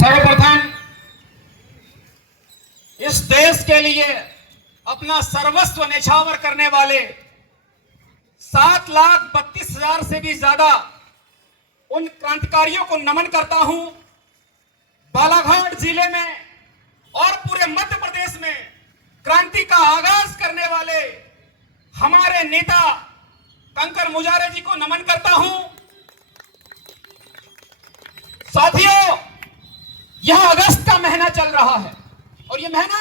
सर्वप्रथम इस देश के लिए अपना सर्वस्व न्यौछावर करने वाले 7,32,000 से भी ज्यादा उन क्रांतिकारियों को नमन करता हूं। बालाघाट जिले में और पूरे मध्य प्रदेश में क्रांति का आगाज करने वाले हमारे नेता कंकर मुजारे जी को नमन करता हूं। साथियों, यह अगस्त का महीना चल रहा है और यह महीना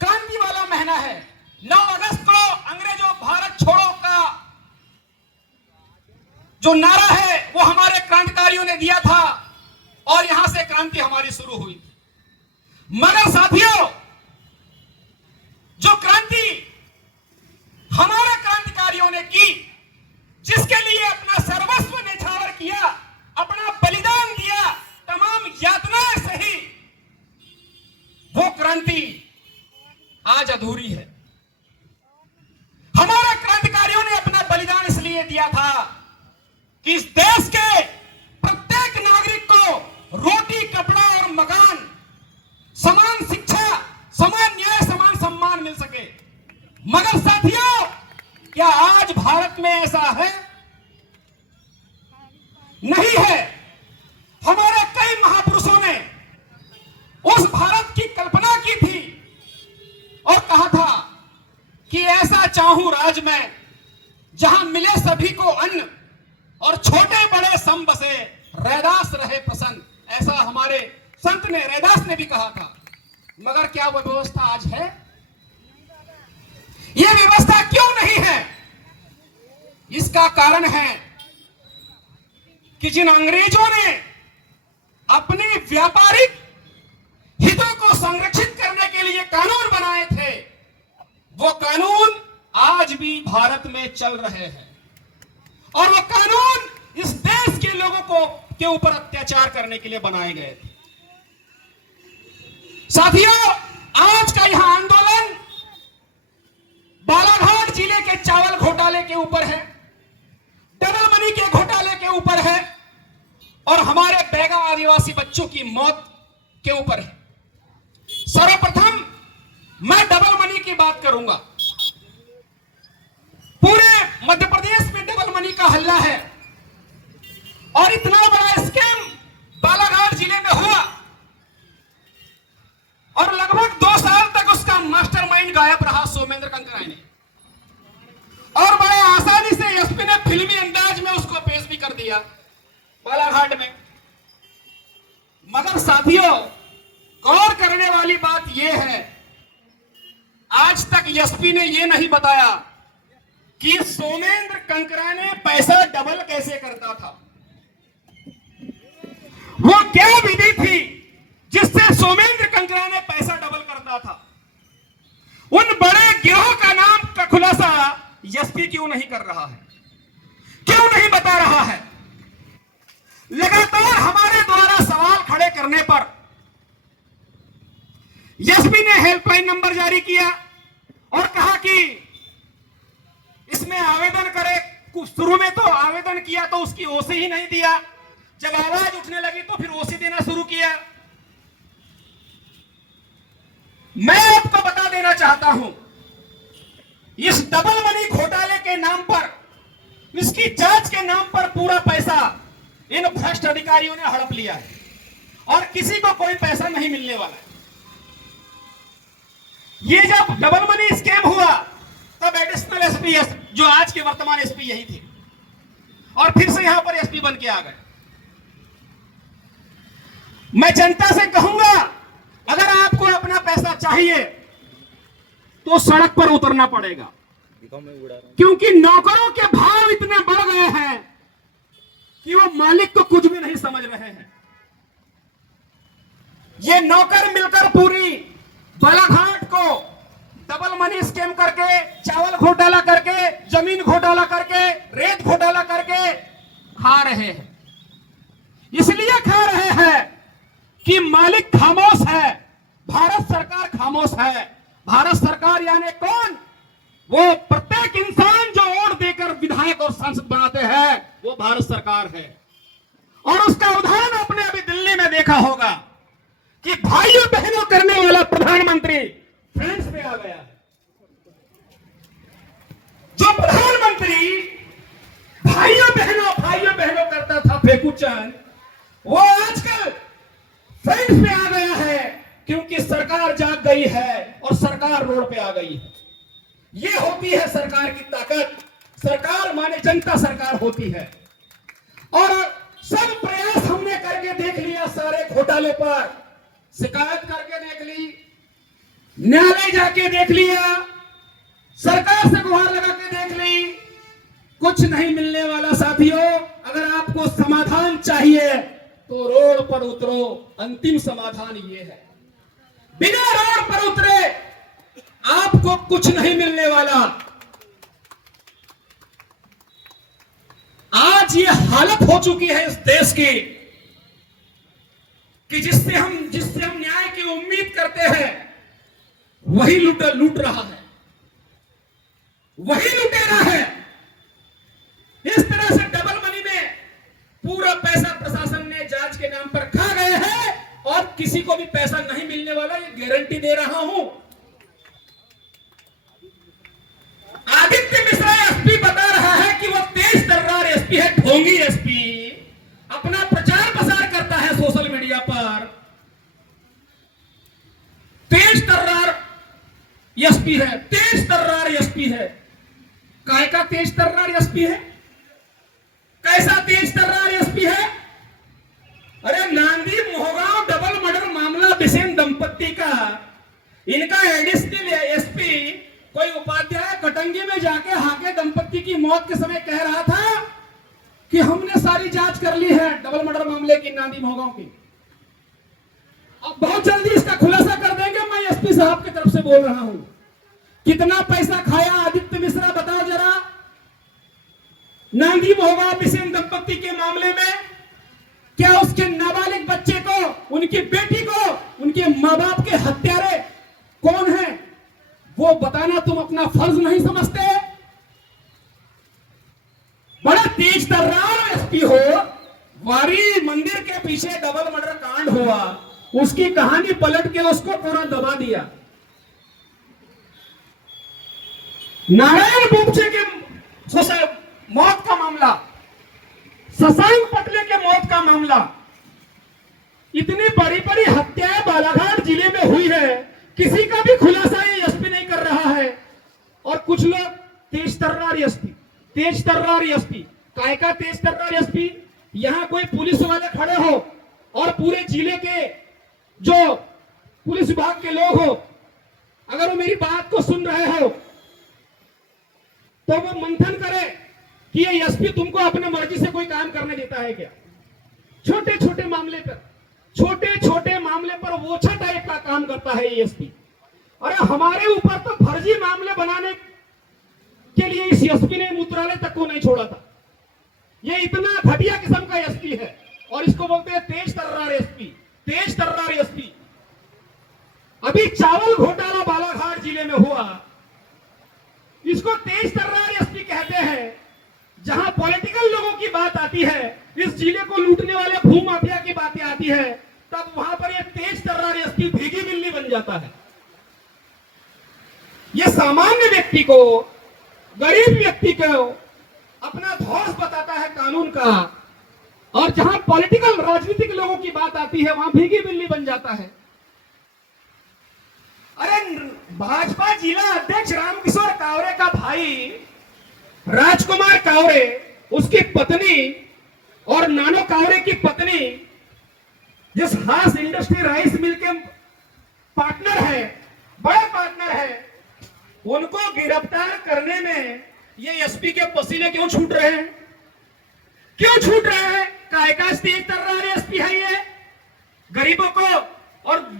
क्रांति वाला महीना है। 9 अगस्त को अंग्रेजों भारत छोड़ो का जो नारा है वो हमारे क्रांतिकारियों ने दिया था और यहां से क्रांति हमारी शुरू हुई। मगर साथियों, जो क्रांति हमारे क्रांतिकारियों ने की, जिसके लिए अपना सर्वस्व न्यौछावर किया, अपना बलिदान दिया, तमाम यातनाएं सही, वो क्रांति आज अधूरी है। हमारे क्रांतिकारियों ने अपना बलिदान इसलिए दिया था कि इस देश के प्रत्येक नागरिक को रोटी, कपड़ा और मकान, समान शिक्षा, समान न्याय, समान सम्मान मिल सके। मगर साथियों, क्या आज भारत में ऐसा है? नहीं है। हमारे कई महापुरुषों ने उस भारत की कल्पना की थी और कहा था कि ऐसा चाहूं राज में जहां मिले सभी को अन्न और छोटे बड़े सम बसे, रैदास रहे प्रसन्न। ऐसा हमारे संत ने, रैदास ने भी कहा था। मगर क्या वह व्यवस्था आज है? यह व्यवस्था क्यों नहीं है? इसका कारण है कि जिन अंग्रेजों ने अपने व्यापारिक हितों को संरक्षित करने के लिए कानून बनाए थे, वो कानून आज भी भारत में चल रहे हैं और वो कानून इस देश के लोगों को के ऊपर अत्याचार करने के लिए बनाए गए थे। साथियों, आज का यह आंदोलन बालाघाट जिले के चावल घोटाले के ऊपर है, डबल मनी के घोटाले के ऊपर है और हमारे बैगा आदिवासी बच्चों की मौत के ऊपर है। सर्वप्रथम मैं डबल मनी की बात करूंगा। पूरे मध्य प्रदेश में डबल मनी का हल्ला है और इतना बड़ा स्कैम बालाघाट जिले में हुआ और लगभग 2 साल तक उसका मास्टरमाइंड गायब रहा सोमेंद्र कंकराय ने, और बड़े आसानी से एसपी ने फिल्मी अंदाज में उसको पेश भी कर दिया बालाघाट में। मगर साथियों, गौर करने वाली बात यह है, आज तक एसपी ने यह नहीं बताया कि सोमेंद्र कंकराय ने पैसा डबल कैसे करता था। वो क्या विधि थी जिससे सोमेंद्र कंकराय ने पैसा डबल करता था? उन बड़े गिरोह का नाम का खुलासा एसपी क्यों नहीं कर रहा है? क्यों नहीं बता रहा है? लगातार हमारे द्वारा सवाल खड़े करने पर एसपी ने हेल्पलाइन नंबर जारी किया और कहा कि इसमें आवेदन करे। शुरू में तो आवेदन किया तो उसकी ओसी ही नहीं दिया, जब आवाज उठने लगी तो फिर ओसी देना शुरू किया। मैं आपको बता देना चाहता हूं, इस डबल मनी घोटाले के नाम पर, इसकी जांच के नाम पर पूरा पैसा इन भ्रष्ट अधिकारियों ने हड़प लिया है और किसी को कोई पैसा नहीं मिलने वाला है। ये जब डबल मनी स्कैम हुआ तब एडिशनल एसपी, जो आज के वर्तमान एसपी यही थे, और फिर से यहां पर एसपी बन के आ गए। मैं जनता से कहूंगा, अगर आपको अपना पैसा चाहिए तो सड़क पर उतरना पड़ेगा, क्योंकि नौकरों के भाव इतने बढ़ गए हैं कि वो मालिक को कुछ भी नहीं समझ रहे हैं। ये नौकर मिलकर पूरी बालाघाट को डबल मनी स्कैम करके, चावल घोटाला करके, जमीन घोटाला करके, रेत घोटाला करके खा रहे हैं। इसलिए खा रहे हैं कि मालिक खामोश है, भारत सरकार खामोश है। भारत सरकार यानी कौन? वो प्रत्येक इंसान जो वोट देकर विधायक और सांसद बनाते हैं, वो भारत सरकार है। और उसका उदाहरण आपने अभी दिल्ली में देखा। देखा होगा कि भाइयों बहनों करने वाला प्रधानमंत्री फ्रांस में आ गया। जो प्रधानमंत्री भाइयों बहनों करता था फेकू चंद, वो आजकल फ्रांस में आ गया है, क्योंकि सरकार जाग गई है और सरकार रोड पे आ गई है। ये होती है सरकार की ताकत। सरकार माने जनता सरकार होती है। और सब प्रयास हमने करके देख लिया, सारे घोटाले पर शिकायत करके देख ली, न्यायालय जाके देख लिया, सरकार से गुहार लगा के देख ली, कुछ नहीं मिलने वाला साथियों। अगर आपको समाधान चाहिए तो रोड पर उतरो। अंतिम समाधान ये है, बिना रोड पर उतरे आपको कुछ नहीं मिलने वाला। आज ये हालत हो चुकी है इस देश की कि जिससे हम न्याय की उम्मीद करते हैं वही लूट रहा है, वही लुटेरा है। इस तरह से डबल मनी में पूरा पैसा प्रशासन ने जांच के नाम पर खा गए हैं और किसी को भी पैसा नहीं मिलने वाला, ये गारंटी दे रहा हूं। आदित्य मिश्रा एसपी बता रहा है कि वो तेज तर्रार एसपी है, ढोंगी एसपी। अपना प्रचार प्रसार करता है सोशल मीडिया पर, तेज तर्रार एसपी है, तेज तर्रार एसपी है। काय का तेज तर्रार एसपी है? कैसा तेज तर्रार एसपी है? अरे नांदी मोहगांव डबल मर्डर मामला बिसेन दंपत्ति का, इनका एडिशनल एसपी कोई उपाध्याय कटंगी में जाके हाके दंपत्ति की मौत के समय कह रहा था कि हमने सारी जांच कर ली है डबल मर्डर मामले की, नांदी मोहगांव की। अब बहुत जल्दी इसका खुलासा कर देंगे। मैं एसपी साहब की तरफ से बोल रहा हूं, कितना पैसा खाया आदित्य मिश्रा बताओ जरा, नांदी मोहगांव बिसेन दंपत्ति के मामले में। क्या उसके नाबालिग बच्चे को, उनकी बेटी को, उनके मां बाप के हत्यारे कौन है वो बताना तुम अपना फर्ज नहीं समझते? बड़ा तेज तर्रार एसपी हो, वारी मंदिर के पीछे डबल मर्डर कांड हुआ, उसकी कहानी पलट के उसको पूरा दबा दिया। नारायण गोपचे के मौत का मामला, शशांक पटले के मौत का मामला, इतनी बड़ी बड़ी हत्याएं बालाघाट जिले में हुई है, किसी का भी खुलासा ये एसपी नहीं कर रहा है। और कुछ लोग तेज तर्रार एसपी, तेज तर्रार एसपी। काय का तेज तर्रार एसपी? यहां कोई पुलिस वाले खड़े हो और पूरे जिले के जो पुलिस विभाग के लोग हो, अगर वो मेरी बात को सुन रहे हो तो वो मंथन करे कि ये एसपी तुमको अपने मर्जी से कोई काम करने देता है क्या? छोटे छोटे मामले पर वोछा टाइप का काम करता है ये एसपी। अरे हमारे ऊपर तो फर्जी मामले बनाने के लिए इस एसपी ने मूत्रालय तक को नहीं छोड़ा था। ये इतना घटिया किस्म का एसपी है और इसको बोलते हैं तेज तर्रार एसपी, तेज तर्रार एसपी। अभी चावल घोटाला बालाघाट जिले में हुआ, इसको तेज तर्रार एसपी कहते हैं। जहां पॉलिटिकल लोगों की बात आती है, इस जिले को लूटने वाले भूमाफिया की बातें आती है, तब वहां पर ये तेज तर्रार एसपी भीगी बिल्ली बन जाता है। ये सामान्य व्यक्ति को, गरीब व्यक्ति को अपना धौस बताता है कानून का, और जहां पॉलिटिकल राजनीतिक लोगों की बात आती है वहां भीगी बिल्ली बन जाता है। अरे भाजपा जिला अध्यक्ष रामकिशोर कावरे का भाई राजकुमार कावरे, उसकी पत्नी और नानो कावरे की पत्नी, जिस हास इंडस्ट्री राइस मिल के पार्टनर है, बड़े पार्टनर है, उनको गिरफ्तार करने में ये एसपी के पसीने क्यों छूट रहे हैं? क्यों छूट रहे हैं? काय का तेज तर्रार एसपी है ये? गरीबों को और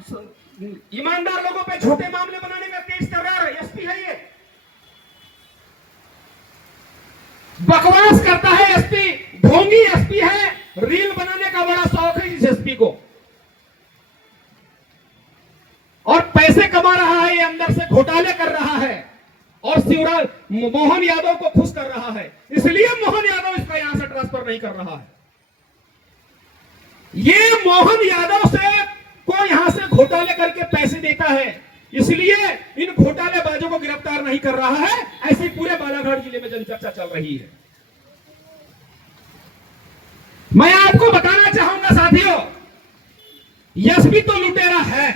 ईमानदार लोगों पे झूठे मामले बनाने में तेज तर्रार एसपी है ये? बकवास करता है एसपी, ढोंगी एसपी है, रील बनाने का बड़ा शौक है इस एसपी को, और पैसे कमा रहा है, ये अंदर से घोटाले कर रहा है और शिवराज मोहन यादव को खुश कर रहा है, इसलिए मोहन यादव इसका यहां से ट्रांसफर नहीं कर रहा है। ये मोहन यादव के पैसे देता है, इसलिए इन घोटालेबाजों को गिरफ्तार नहीं कर रहा है। ऐसी पूरे बालाघाट जिले में जनचर्चा चल रही है। मैं आपको बताना चाहूंगा साथियों, एसपी तो लुटेरा है,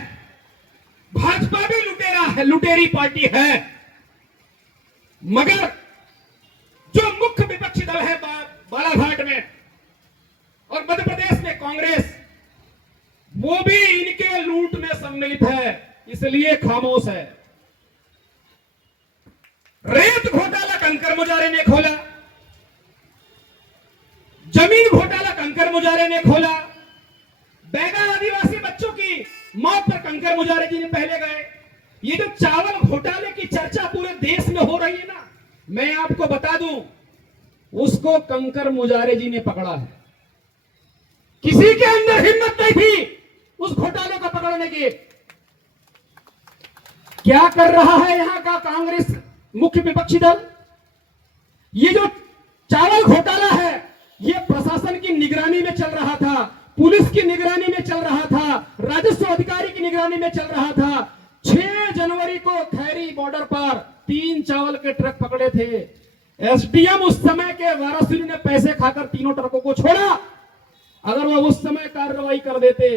भाजपा भी लुटेरा है, लुटेरी पार्टी है, मगर जो मुख्य विपक्षी दल है बालाघाट में और मध्य प्रदेश में कांग्रेस, वो भी इनके लूट में सम्मिलित है, इसलिए खामोश है। रेत घोटाला कंकर मुजारे ने खोला, जमीन घोटाला कंकर मुजारे ने खोला, बैगा आदिवासी बच्चों की मौत पर कंकर मुजारे जी ने पहले गए। ये जो चावल घोटाले की चर्चा पूरे देश में हो रही है ना, मैं आपको बता दूं, उसको कंकर मुजारे जी ने पकड़ा है। किसी के अंदर हिम्मत नहीं थी उस घोटाले को पकड़ने की। क्या कर रहा है यहां का कांग्रेस मुख्य विपक्षी दल? ये जो चावल घोटाला है, ये प्रशासन की निगरानी में चल रहा था, पुलिस की निगरानी में चल रहा था, राजस्व अधिकारी की निगरानी में चल रहा था। 6 जनवरी को खैरी बॉर्डर पर 3 चावल के ट्रक पकड़े थे। एसडीएम उस समय के वारासिर ने पैसे खाकर तीनों ट्रकों को छोड़ा। अगर वो उस समय कार्रवाई कर देते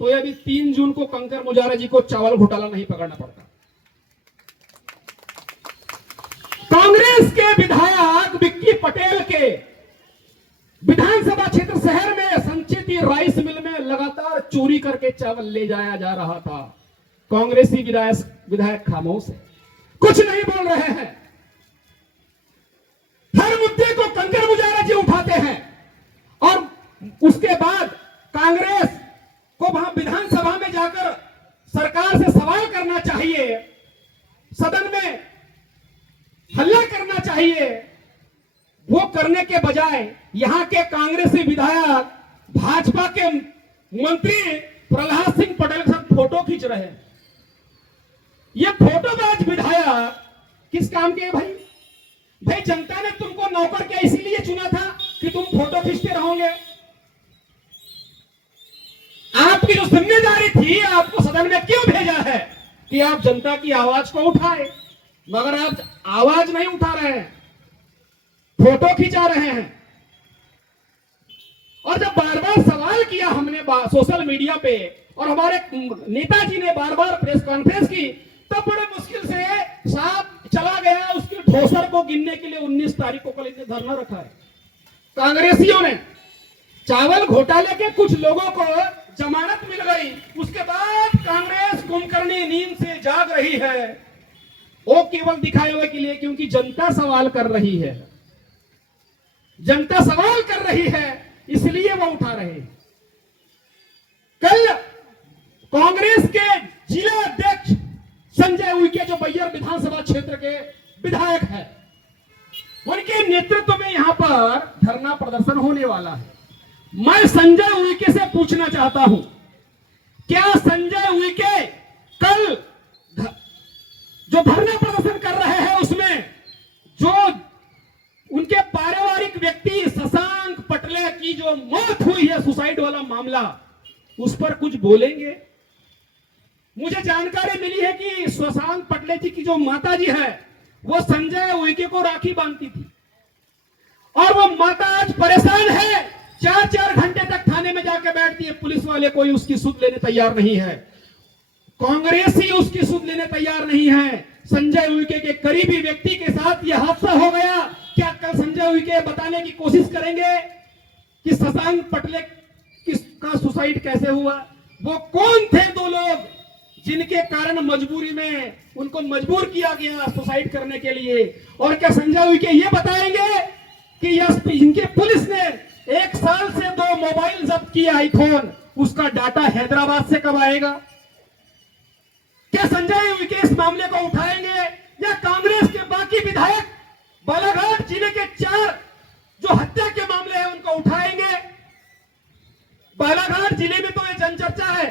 तो यदि 3 जून को कंकर मुजारे जी को चावल घोटाला नहीं पकड़ना पड़ता। कांग्रेस के विधायक विक्की पटेल के विधानसभा क्षेत्र शहर में संचित राइस मिल में लगातार चोरी करके चावल ले जाया जा रहा था। कांग्रेसी विधायक खामोश है, कुछ नहीं बोल रहे हैं। हर मुद्दे को कंकर मुजारा जी उठाते हैं और उसके बाद कांग्रेस को वहां विधानसभा में जाकर सरकार से सवाल करना चाहिए, सदन में हल्ला करना चाहिए। वो करने के बजाय यहां के कांग्रेसी विधायक भाजपा के मंत्री प्रहलाद सिंह पटेल के साथ फोटो खींच रहे हैं। ये फोटोबाज विधायक किस काम के हैं भाई? भाई जनता ने तुमको नौकर क्या इसीलिए चुना था कि तुम फोटो खींचते रहोगे? आपकी जो जिम्मेदारी थी, आपको सदन में क्यों भेजा है कि आप जनता की आवाज को उठाए, मगर आप आवाज नहीं उठा रहे हैं, फोटो खिंचा रहे हैं। और जब बार बार सवाल किया हमने सोशल मीडिया पे और हमारे नेताजी ने बार बार प्रेस कॉन्फ्रेंस की, तब बड़े मुश्किल से साहब चला गया उसके ठोसर को गिनने के लिए 19 तारीख को कल इन्हें धरना रखा है। कांग्रेसियों ने चावल घोटाले के कुछ लोगों को जमानत मिल गई, उसके बाद कांग्रेस कुंभकर्णी नींद से जाग रही है। वो केवल दिखाए हुए के लिए, क्योंकि जनता सवाल कर रही है, जनता सवाल कर रही है, इसलिए वो उठा रहे हैं। कल कांग्रेस के जिला अध्यक्ष संजय उइके, जो बैयर विधानसभा क्षेत्र के विधायक है, उनके नेतृत्व में यहां पर धरना प्रदर्शन होने वाला है। मैं संजय उइके से पूछना चाहता हूं, क्या संजय उइके कल जो धरना प्रदर्शन कर रहे हैं उसमें जो उनके पारिवारिक व्यक्ति शशांक पटले की जो मौत हुई है, सुसाइड वाला मामला, उस पर कुछ बोलेंगे? मुझे जानकारी मिली है कि शशांक पटले जी की जो माता जी है, वो संजय उइके को राखी बांधती थी और वो माता आज परेशान है, 4-4 घंटे तक थाने में जाके बैठती है। पुलिस वाले कोई उसकी सुध लेने तैयार नहीं है, कांग्रेसी उसकी सुध लेने तैयार नहीं है। संजय उइके के करीबी व्यक्ति के साथ यह हादसा हो गया। क्या कल संजय उइके बताने की कोशिश करेंगे कि शशांक पटले का सुसाइड कैसे हुआ? वो कौन थे 2 लोग जिनके कारण मजबूरी में उनको मजबूर किया गया सुसाइड करने के लिए? और क्या संजय उइके ये बताएंगे कि इनके पुलिस ने 1 साल से 2 मोबाइल जब्त किया आईफोन, उसका डाटा हैदराबाद से कब आएगा? क्या संजय उइके इस मामले को उठाएंगे या कांग्रेस के बाकी विधायक बालाघाट जिले के 4 जो हत्या के मामले हैं उनको उठाएंगे? बालाघाट जिले में तो यह जनचर्चा है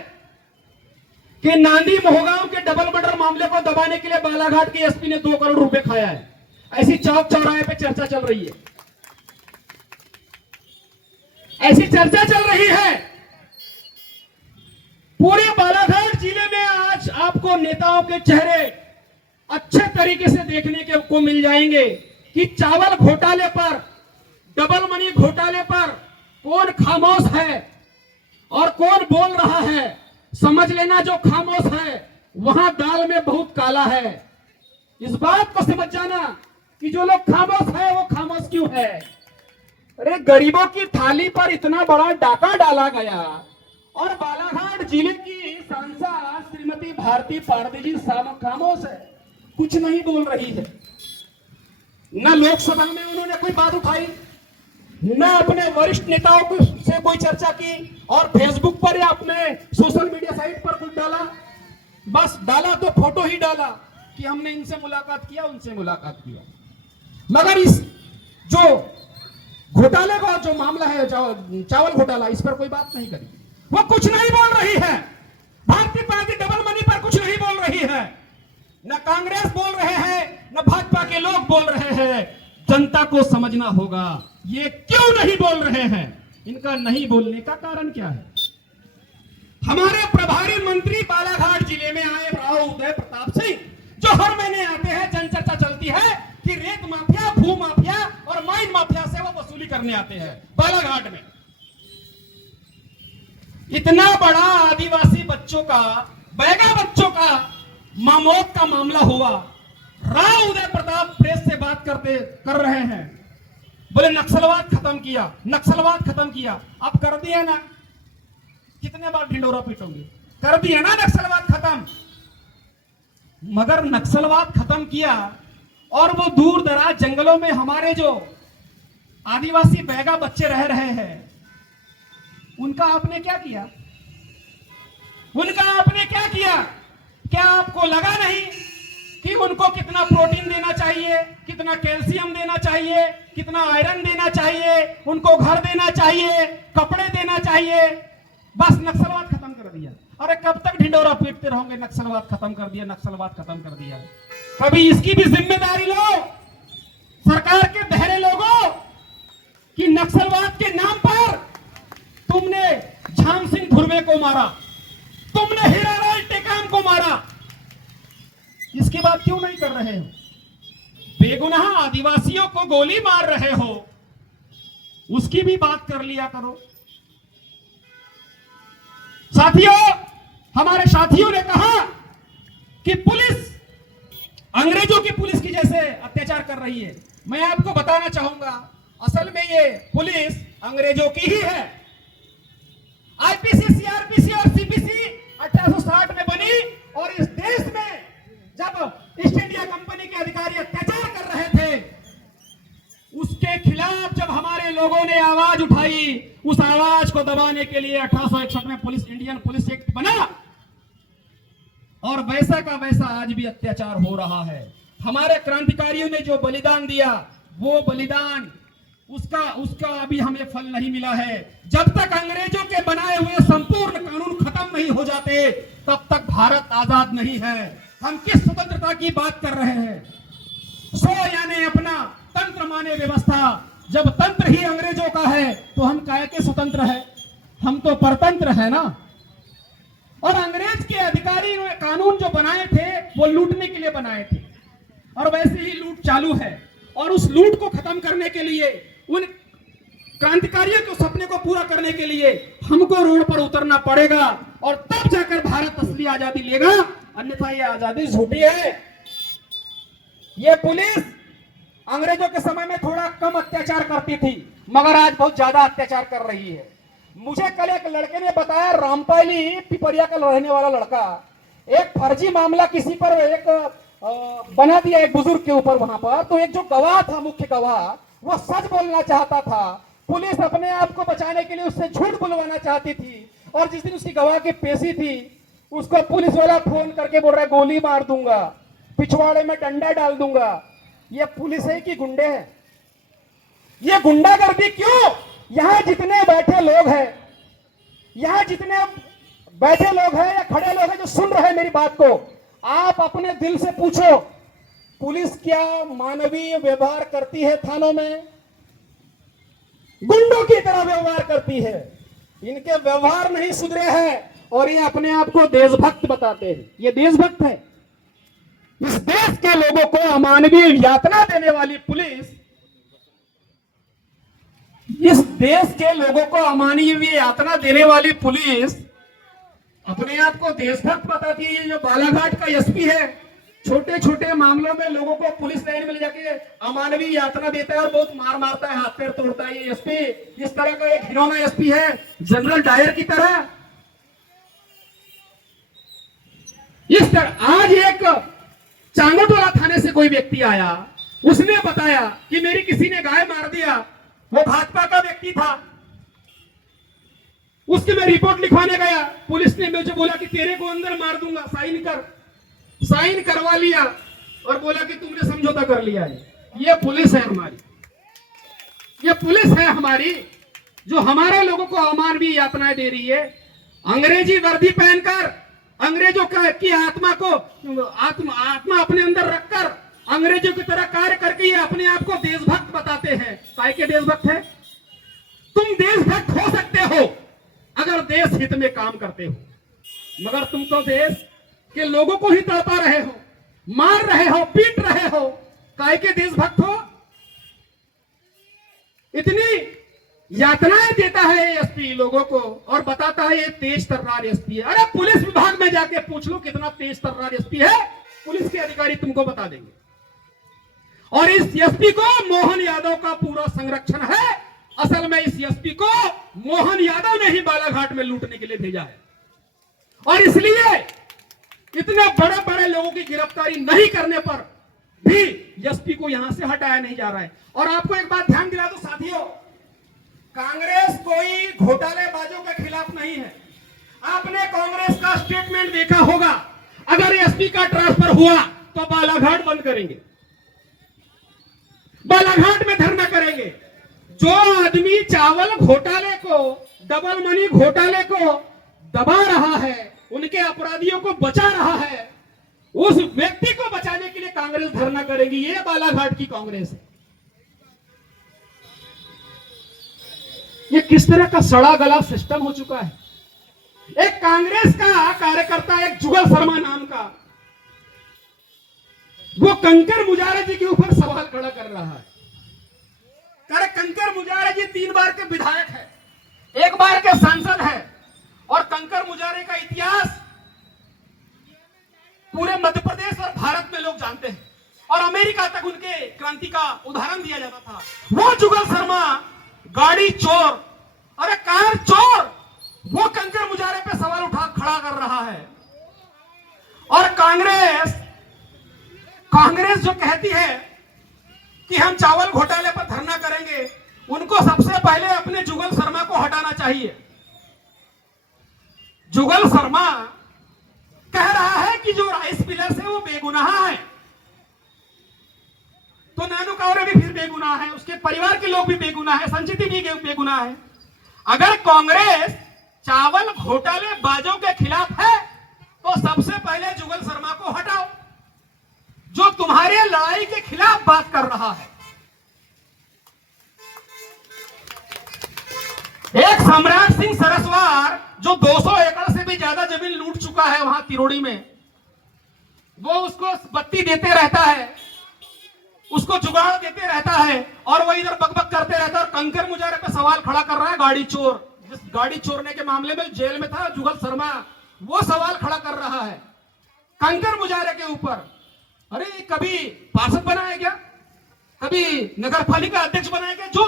कि नांदी मोहगांव के डबल मर्डर मामले को दबाने के लिए बालाघाट के एसपी ने 2 करोड़ रुपए खाया है। ऐसी चौक चौराहे पे चर्चा चल रही है, ऐसी चर्चा चल रही है। पूरे बालाघाट जिले में आपको नेताओं के चेहरे अच्छे तरीके से देखने के को मिल जाएंगे कि चावल घोटाले पर, डबल मनी घोटाले पर कौन खामोश है और कौन बोल रहा है। समझ लेना, जो खामोश है वहां दाल में बहुत काला है। इस बात को समझ जाना कि जो लोग खामोश है वो खामोश क्यों है। अरे गरीबों की थाली पर इतना बड़ा डाका डाला गया और बालाघाट जिले की सांसद श्रीमती भारती पारदी जी खामोश है, कुछ नहीं बोल रही है। न लोकसभा में उन्होंने कोई बात उठाई, न अपने वरिष्ठ नेताओं से कोई चर्चा की, और फेसबुक पर या अपने सोशल मीडिया साइट पर कुछ डाला। बस डाला तो फोटो ही डाला कि हमने इनसे मुलाकात किया, उनसे मुलाकात किया, मगर इस जो घोटाले का जो मामला है, चावल घोटाला, इस पर कोई बात नहीं करी। वो कुछ नहीं बोल रही है। भारतीय पार्टी डबल मनी पर कुछ नहीं बोल रही है। न कांग्रेस बोल रहे हैं, न भाजपा के लोग बोल रहे हैं। जनता को समझना होगा ये क्यों नहीं बोल रहे हैं। इनका नहीं बोलने का कारण क्या है। हमारे प्रभारी मंत्री बालाघाट जिले में आए राव उदय प्रताप सिंह, जो हर महीने आते हैं, जनचर्चा चलती है कि रेत माफिया, भू माफिया और माइन माफिया से वो वसूली करने आते हैं बालाघाट में। इतना बड़ा आदिवासी बच्चों का, बैगा बच्चों का मौत का मामला हुआ, राव उदय प्रताप प्रेस से बात कर रहे हैं, बोले नक्सलवाद खत्म किया, नक्सलवाद खत्म किया। अब कर दिया ना, कितने बार ढिंडोरा पीटोगे, कर दिया ना नक्सलवाद खत्म। मगर नक्सलवाद खत्म किया और वो दूर दराज जंगलों में हमारे जो आदिवासी बैगा बच्चे रह रहे हैं, उनका आपने क्या किया, उनका आपने क्या किया। क्या आपको लगा नहीं कि उनको कितना प्रोटीन देना चाहिए, कितना कैल्शियम देना चाहिए, कितना आयरन देना चाहिए, उनको घर देना चाहिए, कपड़े देना चाहिए। बस नक्सलवाद खत्म कर दिया। अरे कब तक ढिंडोरा पीटते रहोगे, नक्सलवाद खत्म कर दिया, नक्सलवाद खत्म कर दिया। कभी इसकी भी जिम्मेदारी लो, सरकार के बहरे लोगों, कि नक्सलवाद के नाम पर तुमने झाम सिंह धुर्वे को मारा, तुमने हीरालाल टेकाम को मारा। इसकी बात क्यों नहीं कर रहे हो। बेगुनाह आदिवासियों को गोली मार रहे हो, उसकी भी बात कर लिया करो। साथियों, हमारे साथियों ने कहा कि पुलिस अंग्रेजों की पुलिस की जैसे अत्याचार कर रही है। मैं आपको बताना चाहूंगा, असल में ये पुलिस अंग्रेजों की ही है। आईपीसी, सीआरपीसी और सीपीसी 1860 में बनी और इस देश में जब ईस्ट इंडिया कंपनी के अधिकारी अत्याचार कर रहे थे, उसके खिलाफ जब हमारे लोगों ने आवाज उठाई, उस आवाज को दबाने के लिए 1861 में पुलिस, इंडियन पुलिस एक्ट बना। और वैसा का वैसा आज भी अत्याचार हो रहा है। हमारे क्रांतिकारियों ने जो बलिदान दिया, वो बलिदान उसका अभी हमें फल नहीं मिला है। जब तक अंग्रेजों के बनाए हुए संपूर्ण कानून खत्म नहीं हो जाते, तब तक भारत आजाद नहीं है। हम किस स्वतंत्रता की बात कर रहे हैं। सो यानी अपना तंत्र माने व्यवस्था। जब तंत्र ही अंग्रेजों का है तो हम काहे के स्वतंत्र है, हम तो परतंत्र है ना। और अंग्रेज के अधिकारी कानून जो बनाए थे वो लूटने के लिए बनाए थे, और वैसे ही लूट चालू है। और उस लूट को खत्म करने के लिए, उन क्रांतिकारियों के सपने को पूरा करने के लिए हमको रोड पर उतरना पड़ेगा, और तब जाकर भारत असली आजादी लेगा। अन्यथा ये आजादी झूठी है। ये पुलिस अंग्रेजों के समय में थोड़ा कम अत्याचार करती थी, मगर आज बहुत ज्यादा अत्याचार कर रही है। मुझे कल एक लड़के ने बताया, रामपाली पिपरिया का रहने वाला लड़का, एक फर्जी मामला किसी पर एक बना दिया एक बुजुर्ग के ऊपर वहां पर। तो एक जो गवाह था, मुख्य गवाह, वो सच बोलना चाहता था। पुलिस अपने आप को बचाने के लिए उससे झूठ बुलवाना चाहती थी, और जिस दिन उसकी गवाह की पेशी थी, उसको पुलिस वाला फोन करके बोल रहा है गोली मार दूंगा, पिछवाड़े में डंडा डाल दूंगा। ये पुलिस है कि गुंडे हैं? ये गुंडागर्दी क्यों? यहां जितने बैठे लोग हैं, यहां जितने बैठे लोग हैं या खड़े लोग हैं जो सुन रहे हैं मेरी बात को, आप अपने दिल से पूछो, पुलिस क्या मानवीय व्यवहार करती है थानों में? गुंडों की तरह व्यवहार करती है। इनके व्यवहार नहीं सुधरे हैं और ये अपने आप को देशभक्त बताते हैं। ये देशभक्त है। इस देश के लोगों को अमानवीय यातना देने वाली पुलिस, इस देश के लोगों को अमानवीय यातना देने वाली पुलिस अपने आप को देशभक्त बताती है। ये जो बालाघाट का एसपी है, छोटे छोटे मामलों में लोगों को पुलिस लाइन में ले जाके अमानवीय यातना देता है और बहुत मार मारता है, हाथ पैर तोड़ता है। ये एसपी इस तरह का एक घिनौना एसपी है, जनरल डायर की तरह। इस तरह आज एक चांगटोला थाने से कोई व्यक्ति आया, उसने बताया कि मेरी किसी ने गाय मार दिया। वो भाजपा का व्यक्ति था। उसकी मैं रिपोर्ट लिखवाने गया, पुलिस ने मुझे बोला कि तेरे को अंदर मार दूंगा, साइन कर। साइन करवा लिया और बोला कि तुमने समझौता कर लिया है। ये पुलिस है हमारी, ये पुलिस है हमारी जो हमारे लोगों को अमानवीय यातनाएं दे रही है। अंग्रेजी वर्दी पहनकर, अंग्रेजों की आत्मा को आत्मा अपने अंदर रखकर अंग्रेजों की तरह कार्य करके ये अपने आप को देशभक्त बताते हैं। काय के देशभक्त है? तुम देशभक्त हो सकते हो अगर देश हित में काम करते हो, मगर तुम तो देश के लोगों को ही तड़पा रहे हो, मार रहे हो, पीट रहे हो। काय के देशभक्त हो? इतनी यातनाएं देता है एसपी लोगों को और बताता है ये तेज तर्रार एसपी है। अरे पुलिस विभाग में जाके पूछ लो कितना तेज तर्रार एसपी है, पुलिस के अधिकारी तुमको बता देंगे। और इस एसपी को मोहन यादव का पूरा संरक्षण है। असल में इस एसपी को मोहन यादव ने ही बालाघाट में लूटने के लिए भेजा है और इसलिए इतने बड़े बड़े लोगों की गिरफ्तारी नहीं करने पर भी एसपी को यहां से हटाया नहीं जा रहा है। और आपको एक बात ध्यान दिला दो साथियों, कांग्रेस कोई घोटालेबाजों के खिलाफ नहीं है। आपने कांग्रेस का स्टेटमेंट देखा होगा, अगर एसपी का ट्रांसफर हुआ तो बालाघाट बंद करेंगे, बालाघाट में धरना करेंगे। जो आदमी चावल घोटाले को, डबल मनी घोटाले को दबा रहा है, उनके अपराधियों को बचा रहा है, उस व्यक्ति को बचाने के लिए कांग्रेस धरना करेगी। ये बालाघाट की कांग्रेस है। ये किस तरह का सड़ा गला सिस्टम हो चुका है। एक कांग्रेस का कार्यकर्ता, एक जुगल शर्मा नाम का, वो कंकर मुजारा जी के ऊपर सवाल खड़ा कर रहा है। कंकर मुजारा जी 3 बार के विधायक है, 1 बार के सांसद है और कंकर मुजारे का इतिहास पूरे मध्य प्रदेश और भारत में लोग जानते हैं और अमेरिका तक उनके क्रांति का उदाहरण दिया जाता था। वो जुगल शर्मा गाड़ी चोर, अरे कार चोर, वो कंकर मुजारे पे सवाल उठा खड़ा कर रहा है। और कांग्रेस जो कहती है कि हम चावल घोटाले पर धरना करेंगे, उनको सबसे पहले अपने जुगल शर्मा को हटाना चाहिए। जुगल शर्मा कह रहा है कि जो राइस मिलर से वो बेगुनाह है, तो नैनो कावरे भी फिर बेगुनाह है, उसके परिवार के लोग भी बेगुनाह है, संचिति भी बेगुनाह है। अगर कांग्रेस चावल घोटाले बाजों के खिलाफ है तो सबसे पहले जुगल शर्मा को हटाओ, जो तुम्हारे लड़ाई के खिलाफ बात कर रहा है। एक सम्राट सिंह सरस्वार जो 200 एकड़ से भी ज्यादा जमीन लूट चुका है वहां तिरोड़ी में, वो उसको बत्ती देते रहता है, उसको जुगाड़ देते रहता है और वो इधर बकबक करते रहता है और कंकर मुजारे पे सवाल खड़ा कर रहा है। गाड़ी चोर, जिस गाड़ी चोरने के मामले में जेल में था जुगल शर्मा, वो सवाल खड़ा कर रहा है कंकर मुजारे के ऊपर। अरे कभी पार्षद बना है क्या, कभी नगर पालिका अध्यक्ष बनाया गया, जो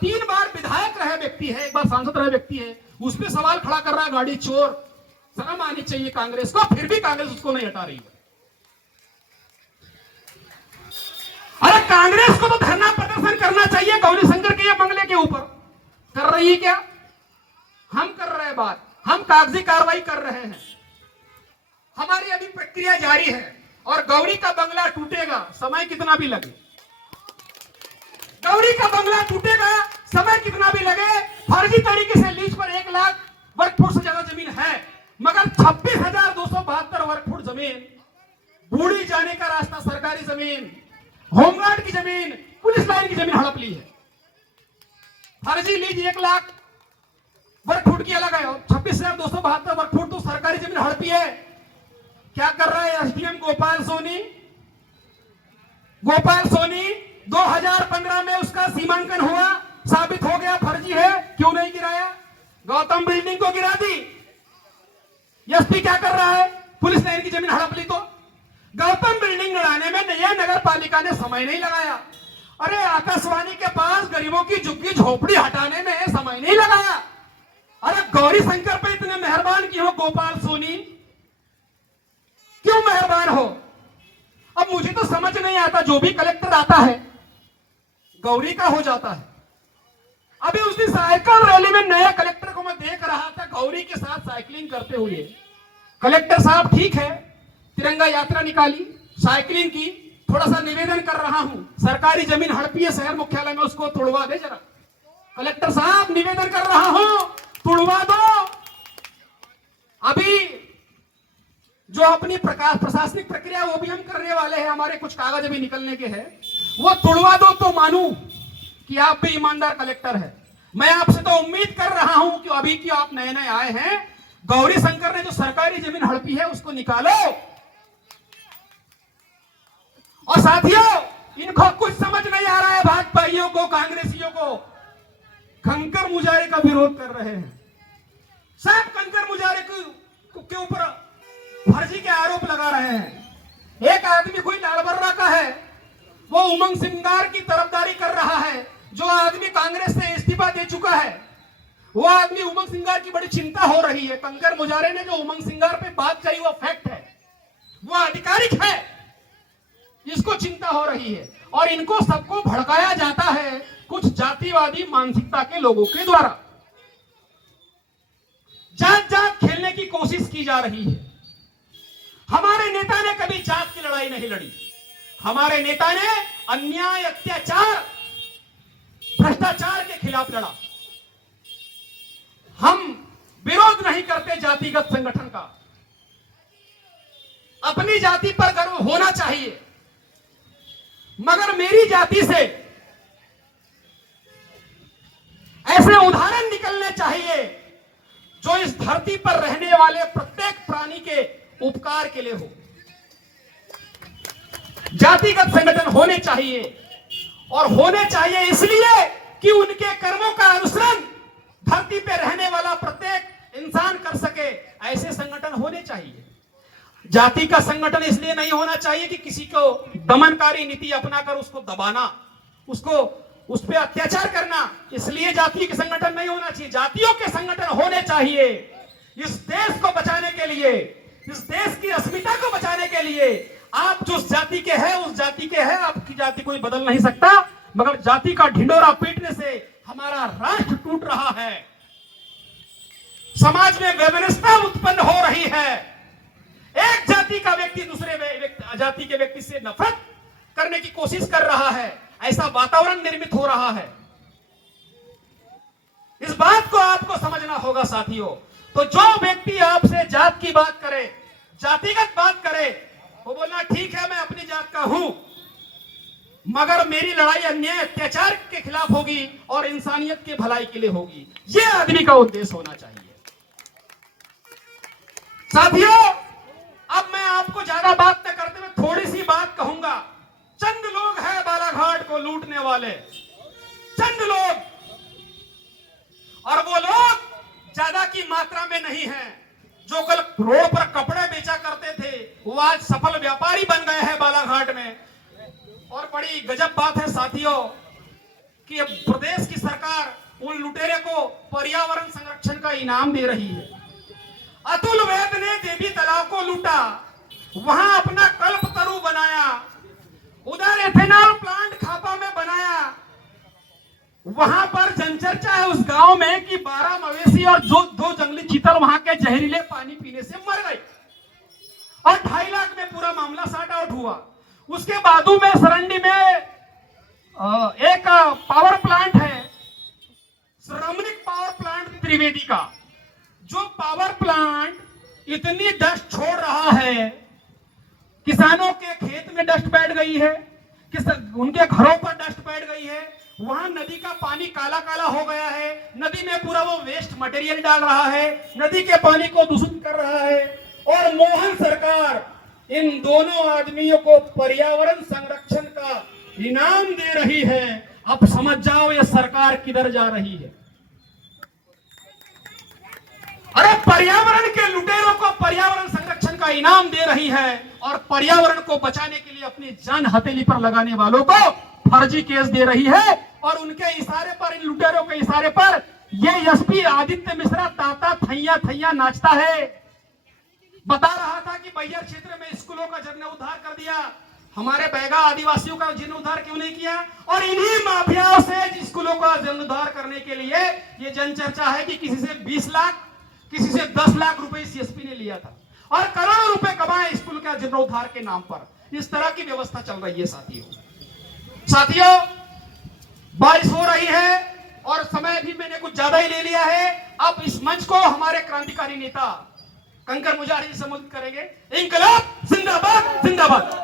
3 बार विधायक रहे व्यक्ति है, 1 बार सांसद रहे व्यक्ति है, उस पर सवाल खड़ा कर रहा है गाड़ी चोर। शर्म आनी चाहिए कांग्रेस को, फिर भी कांग्रेस उसको नहीं हटा रही है। अरे कांग्रेस को तो धरना प्रदर्शन करना चाहिए गौरीशंकर के ये बंगले के ऊपर, कर रही है क्या? हम कर रहे हैं बात, हम कागजी कार्रवाई कर रहे हैं, हमारी अभी प्रक्रिया जारी है और गौरी का बंगला टूटेगा, समय कितना भी लगे, गौरी का बंगला टूटेगा, समय कितना भी लगे। फर्जी तरीके से लीज पर 1 लाख वर्ग फुट से ज्यादा जमीन है, मगर 26,272 वर्ग फुट जमीन, बूढ़ी जाने का रास्ता सरकारी जमीन, होमगार्ड की जमीन, पुलिस लाइन की जमीन हड़प ली है। फर्जी लीज 1 लाख वर्ग फुट की अलग है, 26,272 वर्ग फुट तो गोपाल सोनी 2015 में उसका सीमांकन हुआ, साबित हो गया फर्जी है, क्यों नहीं गिराया? गौतम बिल्डिंग को गिरा दी। एसपी क्या कर रहा है? पुलिस ने इनकी जमीन हड़प ली। तो गौतम बिल्डिंग लड़ाने में नया नगर पालिका ने समय नहीं लगाया। अरे आकाशवाणी के पास गरीबों की झुग्गी झोपड़ी हटाने में समय नहीं लगाया। अरे गौरी शंकर पे इतने मेहरबान क्यों हो गोपाल सोनी? क्यों मेहरबान हो? अब मुझे तो समझ नहीं आता, जो भी कलेक्टर आता है गौरी का हो जाता है। अभी उस दिन साइकिल रैली में नया कलेक्टर को मैं देख रहा था गौरी के साथ साइकिलिंग करते हुए। कलेक्टर साहब ठीक है, तिरंगा यात्रा निकाली, साइकिलिंग की, थोड़ा सा निवेदन कर रहा हूं, सरकारी जमीन हड़पी है शहर मुख्यालय में, उसको तोड़वा दे जरा। कलेक्टर साहब निवेदन कर रहा हूं, तोड़वा दो। अभी जो अपनी प्रशासनिक प्रक्रिया वो भी हम करने वाले हैं, हमारे कुछ कागज भी निकलने के हैं, वो तोड़वा दो तो मानूं कि आप भी ईमानदार कलेक्टर है। मैं आपसे तो उम्मीद कर रहा हूं कि अभी की आप नए नए आए हैं, गौरी शंकर ने जो सरकारी जमीन हड़पी है उसको निकालो। और साथियों, इनको कुछ समझ नहीं आ रहा है, भाजपाइयों को, कांग्रेसियों को कंकर मुजारे का विरोध कर रहे हैं। सब कंकर मुजारे के ऊपर फर्जी के आरोप लगा रहे हैं। एक आदमी कोई लालबर्रा का है, वो उमंग सिंगार की तरफदारी कर रहा है। जो आदमी कांग्रेस से इस्तीफा दे चुका है, वो आदमी उमंग सिंगार की बड़ी चिंता हो रही है। कंकर मुजारे ने जो उमंग सिंगार पे बात करी वो फैक्ट है, वो आधिकारिक है, इसको चिंता हो रही है। और इनको सबको भड़काया जाता है कुछ जातिवादी मानसिकता के लोगों के द्वारा। जात जात खेलने की कोशिश की जा रही है। हमारे नेता ने कभी जात की लड़ाई नहीं लड़ी। हमारे नेता ने अन्याय, अत्याचार, भ्रष्टाचार के खिलाफ लड़ा। हम विरोध नहीं करते जातिगत संगठन का। अपनी जाति पर गर्व होना चाहिए, मगर मेरी जाति से ऐसे उदाहरण निकलने चाहिए जो इस धरती पर रहने वाले प्रत्येक प्राणी के उपकार के लिए हो। जातिगत संगठन होने चाहिए, और होने चाहिए इसलिए कि उनके कर्मों का अनुसरण धरती पे रहने वाला प्रत्येक इंसान कर सके। ऐसे संगठन होने चाहिए। जाति का संगठन इसलिए नहीं होना चाहिए कि किसी को दमनकारी नीति अपनाकर उसको दबाना, उसको उस पर अत्याचार करना, इसलिए जाति के संगठन नहीं होना चाहिए। जातियों के संगठन होने चाहिए इस देश को बचाने के लिए, इस देश की अस्मिता को बचाने के लिए। आप जिस जाति के हैं उस जाति के हैं, आपकी जाति कोई बदल नहीं सकता, मगर जाति का ढिंडोरा पीटने से हमारा राष्ट्र टूट रहा है, समाज में व्यवस्था उत्पन्न हो रही है। एक जाति का व्यक्ति दूसरे जाति के व्यक्ति से नफरत करने की कोशिश कर रहा है, ऐसा वातावरण निर्मित हो रहा है। इस बात को आपको समझना होगा साथियों। तो जो व्यक्ति आपसे जात की बात करे, जातिगत बात करे, वो बोलना ठीक है मैं अपनी जात का हूं, मगर मेरी लड़ाई अन्याय अत्याचार के खिलाफ होगी और इंसानियत के भलाई के लिए होगी। यह आदमी का उद्देश्य होना चाहिए। साथियों, अब मैं आपको ज्यादा बात न करते हुए थोड़ी सी बात कहूंगा। चंद लोग हैं बालाघाट को लूटने वाले, चंद लोग, और वो लोग ज्यादा की मात्रा में नहीं हैं। जो कल रोड पर कपड़े बेचा करते थे वो आज सफल व्यापारी बन गए हैं बालाघाट में। और बड़ी गजब बात है साथियों कि अब प्रदेश की सरकार उन लुटेरे को पर्यावरण संरक्षण का इनाम दे रही है। अतुल वैद ने देवी तालाब को लूटा, वहां अपना कल्पतरु बनाया, उधर एथेनॉल प्लांट खापा में बनाया। वहां पर जनचर्चा है उस गांव में कि 12 मवेशी और दो जंगली चीतल वहां के जहरीले पानी पीने से मर गए और 2.5 लाख में पूरा मामला सॉर्ट आउट हुआ। उसके बाजू में सरंडी में एक पावर प्लांट है, श्रमणिक पावर प्लांट त्रिवेदी का। जो पावर प्लांट इतनी डस्ट छोड़ रहा है, किसानों के खेत में डस्ट बैठ गई है, उनके घरों पर डस्ट बैठ गई है, वहां नदी का पानी काला काला हो गया है, नदी में पूरा वो वेस्ट मटेरियल डाल रहा है, नदी के पानी को दूषित कर रहा है। और मोहन सरकार इन दोनों आदमियों को पर्यावरण संरक्षण का इनाम दे रही है। अब समझ जाओ ये सरकार किधर जा रही है। अरे पर्यावरण के लुटेरों को पर्यावरण संरक्षण का इनाम दे रही है और पर्यावरण को बचाने के लिए अपनी जान हथेली पर लगाने वालों को फर्जी केस दे रही है। और उनके इशारे पर, इन लुटेरों के इशारे पर ये एसपी आदित्य मिश्रा ताता थैया थैया नाचता है। बता रहा था कि बैयर क्षेत्र में स्कूलों का जीर्णोद्धार कर दिया, हमारे बैगा आदिवासियों का जीर्णोद्धार क्यों नहीं किया। और इन्हीं माफियाओं से स्कूलों का जीर्णोद्धार करने के लिए ये जनचर्चा है कि किसी से 20 लाख, किसी से 10 लाख रुपए सीएसपी ने लिया था और करोड़ों रुपए कमाए स्कूल का जीर्णोद्धार के नाम पर। इस तरह की व्यवस्था चल रही है साथियों। बारिश हो रही है और समय भी मैंने कुछ ज्यादा ही ले लिया है। अब इस मंच को हमारे क्रांतिकारी नेता कंकर मुजाहिर संबोधित करेंगे। इंकलाब जिंदाबाद जिंदाबाद।